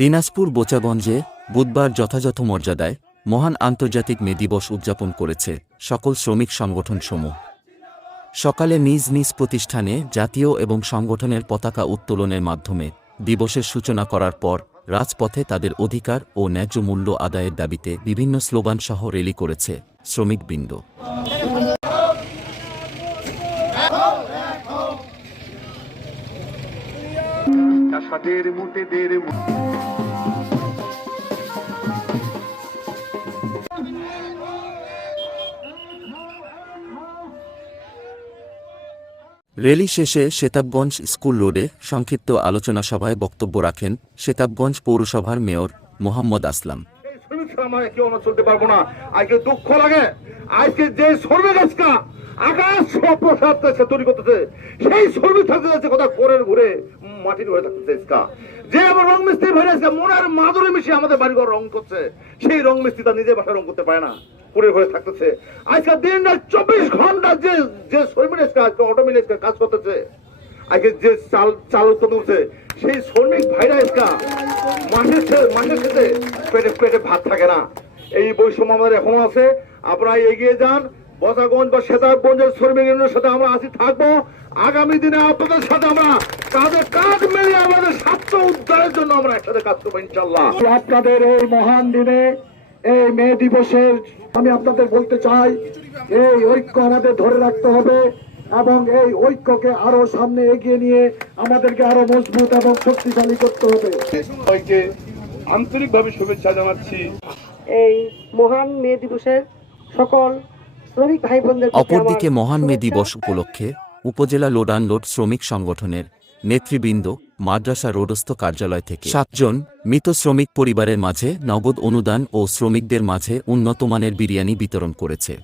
দিনাজপুর বোচাগঞ্জে বুধবার যথাযথ মর্যাদায় মহান আন্তর্জাতিক মে দিবস উদযাপন করেছে সকল শ্রমিক সংগঠনসমূহ। সকালে নিজ নিজ প্রতিষ্ঠানে জাতীয় এবং সংগঠনের পতাকা উত্তোলনের মাধ্যমে দিবসের সূচনা করার পর রাজপথে তাদের অধিকার ও ন্যায্য মূল্য আদায়ের দাবিতে বিভিন্ন স্লোগান সহ রেলি করেছে শ্রমিকবৃন্দ। চাষাদের মুটেদের রেলি শেষে শেতাবগঞ্জ স্কুল রোডে সংক্ষিপ্ত আলোচনা সভায় বক্তব্য রাখেন শেতাবগঞ্জ পৌরসভার মেয়র মোহাম্মদ আসলাম। চলতে পারব না। আজকে দুঃখ লাগে। আজকে যে আজকা আকাশ প্রসাদ সে তৈরি করতেছে। সেই শ্রমিক থাকতে যাচ্ছে কোথাও কোরের ঘুরে, মাটির ঘরে থাকতেছে আজকা। যে আমার রং মিস্ত্রি ভাই আজকে মনের মাদুরে মিশিয়ে আমাদের বাড়ি ঘর রং করছে, সেই রং মিস্ত্রি তার নিজের বাসায় রং করতে পারে না, কোরের ঘরে থাকতেছে। আজকে দিন রাত চব্বিশ ঘণ্টা যে যে শ্রমিক আজকে আজকে অটোমেটিক আজকে কাজ করতেছে, আজকে যে চাল চাল উৎপাদন হচ্ছে সেই শ্রমিক ভাইরা আজকা মাসের মাসের শেষে পেটে পেটে ভাত থাকে না। এই বৈষম্য আমাদের এখনও আছে, আপনারা এগিয়ে যান বসাগঞ্জ বা সেতাবগঞ্জের শ্রমিক ইউনিয়নের সাথে আমরা আসি থাকব। আগামী দিনে আপনাদের সাথে আমরা কাঁধে কাঁধ মিলিয়ে আমাদের স্বার্থ উদ্ধারের জন্য আমরা একসাথে কাজ করব ইনশাল্লাহ আপনাদের এই মহান দিনে এই মে দিবসের আমি আপনাদের বলতে চাই এই ঐক্য আমাদের ধরে রাখতে হবে এবং এই ঐক্যকে আরও সামনে এগিয়ে নিয়ে আমাদেরকে আরও মজবুত এবং শক্তিশালী করতে হবে। সবাইকে আন্তরিকভাবে শুভেচ্ছা জানাচ্ছি। এই মহান মে দিবসের সকল অপরদিকে মহান মে দিবস উপলক্ষে উপজেলা লোডান লোড শ্রমিক সংগঠনের নেতৃবৃন্দ মাদ্রাসা রোডস্থ কার্যালয় থেকে সাতজন মৃত শ্রমিক পরিবারের মাঝে নগদ অনুদান ও শ্রমিকদের মাঝে উন্নতমানের বিরিয়ানি বিতরণ করেছে।